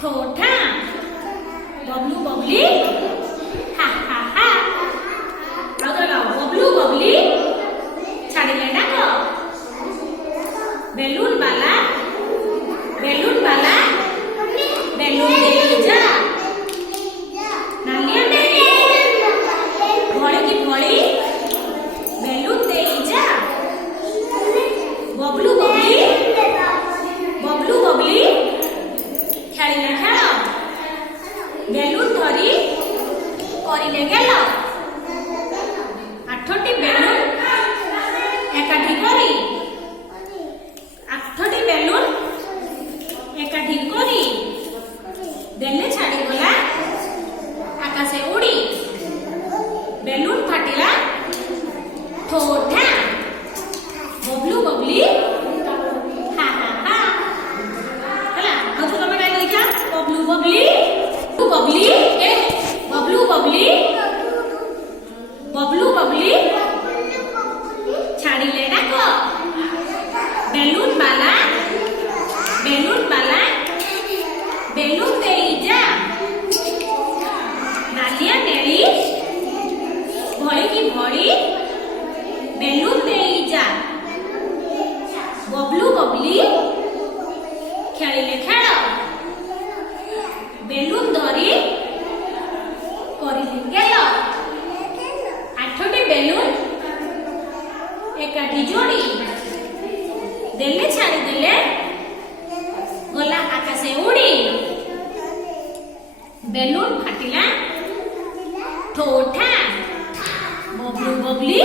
ठोठा बबलू बबली हा हा हा बबलू बबली छाड़िले डाक बेलून बाला बेलून दे जा नालिया नेली भड़ी की भड़ी बेलून दे जा बबलू बबली खेलिले खेल बेलून धरी करिले गेल 8टी बेलून एकाठी करी 8टी बेलून एकाठी करी देले छाड़ी गला आकाशे उड़ी बेलून फाटिला ठोठा बबलू बबली हा हा हा हला अब तुम काय कहिका बबलू बबली बबलू बबली छाड़िले डाक बेलून बाला बेलून दे जा नालिया नेली भड़ी की भड़ी बेलून दे जा बबलू बबली खेलिले खेल बेलून धरी करिले गेल 8टी बेलून एकाठी जोड़ी देले छाड़ी देले गला आकाशे उड़ी बेलून फाटिला ठोठा बबलू बबली